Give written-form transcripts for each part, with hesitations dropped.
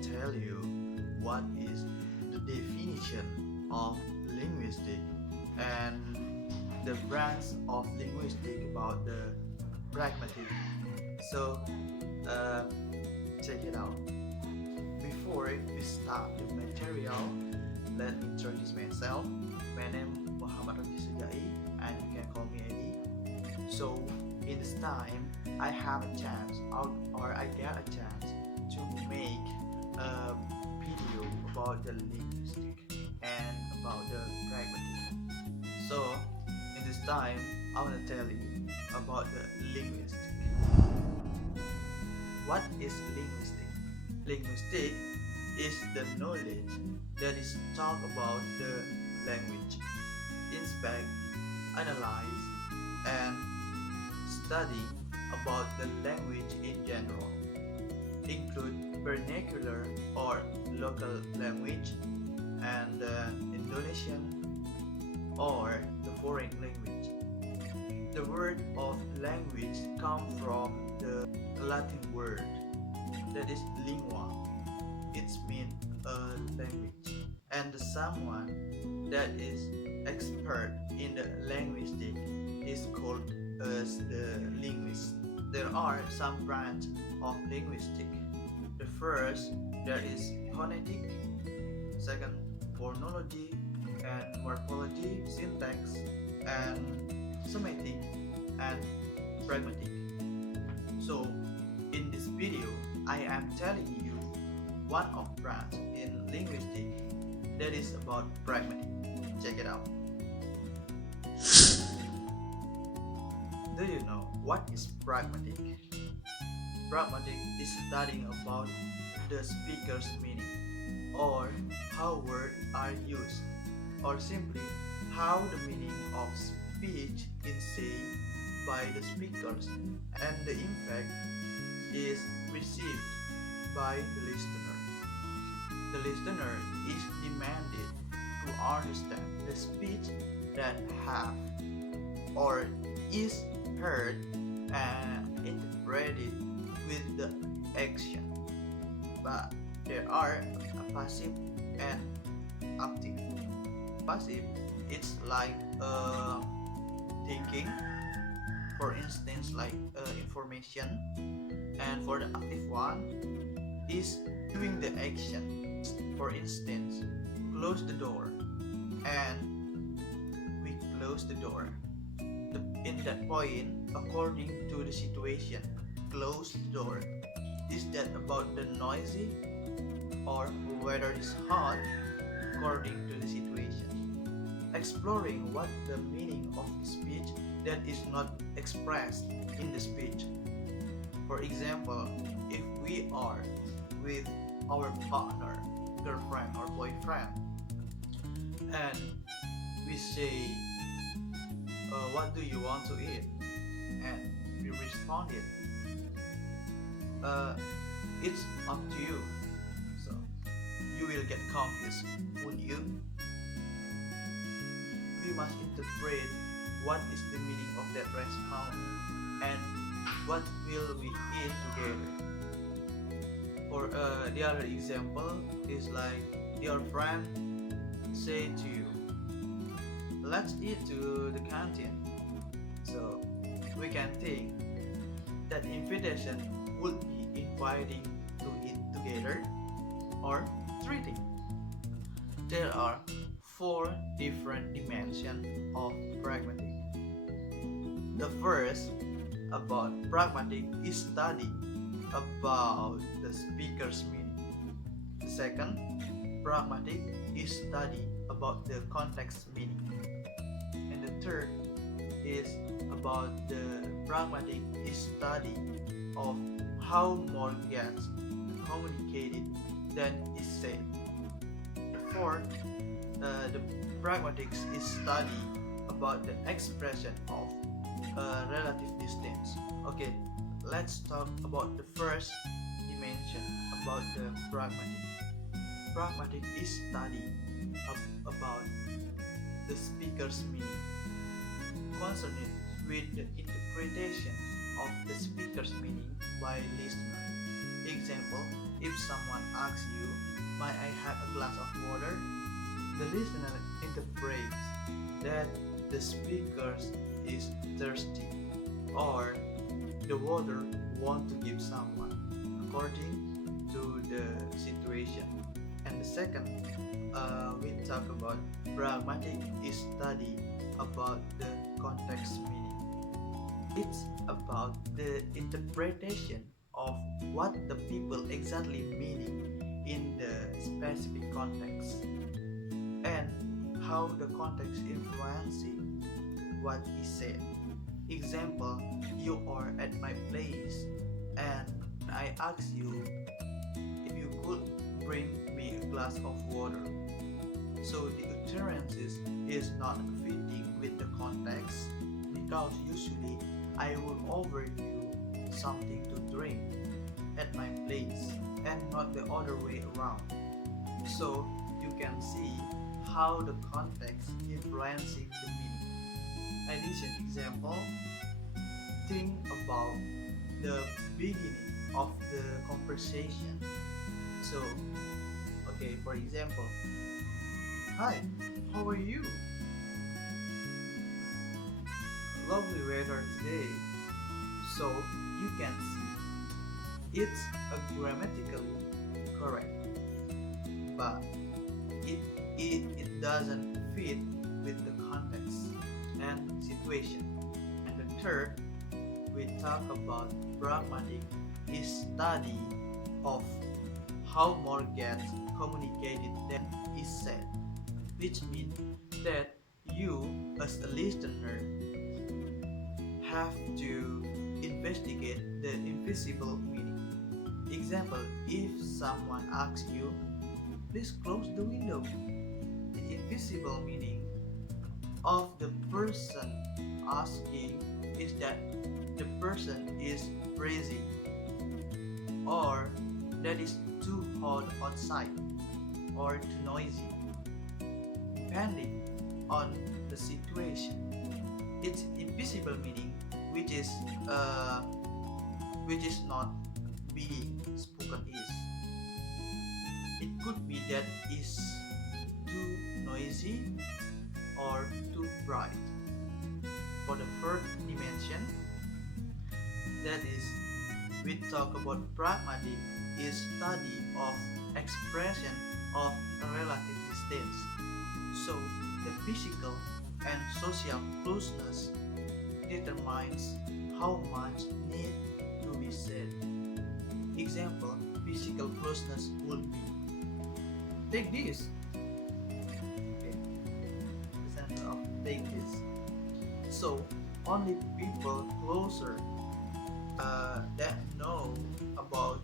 to tell you what is the definition of linguistic and the branch of linguistic about the pragmatic. So check it out. Before we start the material, let me introduce myself. My name is Muhammad Sujai and you can call me Eddie. So in this time, I have a chance or I get a chance to make a video about the linguistic and about the pragmatic. So in this time, I want to tell you about the linguistic. What is linguistic? Linguistic is the knowledge that is talk about the language, inspect, analyze, and study about the language in general, include vernacular or local language and Indonesian or the foreign language. The word of language comes from the Latin word that is lingua. It means a language, and someone that is expert in the linguistic is called as the linguist. There are some branches of linguistic. The first, there is phonetic, second, phonology and morphology, syntax, and semantic, and pragmatic. So in this video, I am telling you one of branch in linguistic that is about pragmatic. Check it out. Do you know what is pragmatic? Pragmatic is studying about the speaker's meaning, or how words are used, or simply how the meaning of speech is said by the speakers and the impact is received by the listener. The listener is demanded to understand the speech that have or is heard and interpreted with the action. But there are a passive and active. Passive, it's like thinking, for instance, like information, and for the active one is doing the action. For instance, close the door, and we close the door. In that point, according to the situation, close the door. Is that about the noisy or whether it's hot according to the situation? Exploring what the meaning of the speech that is not expressed in the speech. For example, if we are with our partner, girlfriend or boyfriend, and we say, what do you want to eat? And we responded, it's up to you. So you will get confused, won't you? We must interpret what is the meaning of that response and what will we eat together. Or the other example is like your friend say to you, let's eat to the canteen. So we can think that invitation would be inviting to eat together or treating. There are 4 different dimensions of pragmatic. The first about pragmatic is study about the speaker's meaning. The second, pragmatic is study about the context meaning. And the third is about the pragmatic is study of how more gets communicated than is said. The fourth, the pragmatics is study about the expression of relative distance. Okay, let's talk about the first dimension about the pragmatic. Pragmatic is study about the speaker's meaning, concerned with the interpretation of the speaker's meaning by listener. Example, if someone asks you, "Might I have a glass of water?" the listener interprets that the speaker is thirsty or the water want to give someone according to the situation. And the second, we talk about pragmatic is study about the context meaning. It's about the interpretation of what the people exactly meaning in the specific context and how the context influencing what is said. Example, you are at my place and I ask you if you could bring me a glass of water. So the utterances is not fitting with the context because usually I will offer you something to drink at my place and not the other way around. So you can see how the context influencing the meaning. Addition example, think about the beginning of the conversation. So, okay, for example, "Hi, how are you? Lovely weather today." So you can see it's a grammatically correct, but it doesn't fit with the context and situation. And the third, we talk about pragmatic is study of how more gets communicated than is said, which means that you as a listener have to investigate the invisible meaning. Example, if someone asks you, "Please close the window," the invisible meaning of the person asking is that the person is crazy or that is too hot outside or too noisy. Depending on the situation, its invisible meaning, which is not being spoken, is it could be that is too noisy or too bright. For the third dimension, that is, we talk about pragmatic is study of expression of a relative distance. So the physical and social closeness determines how much need to be said. Example, physical closeness would be, "Take this." Okay, example of "take this." So only people closer that know about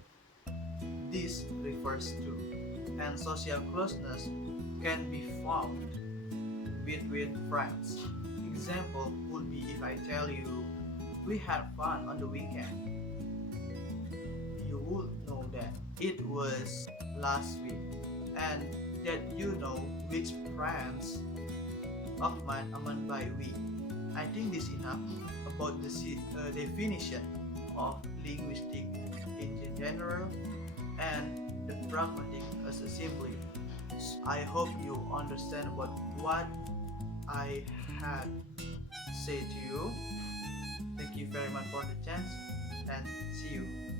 this refers to, and social closeness can be found between friends. Example would be if I tell you, "We had fun on the weekend." You would know that it was last week and that you know which friends of mine among by we. I think this enough about the definition of linguistic in general and the pragmatic as a simply. I hope you understand about what I had said to you. Thank you very much for the chance and see you.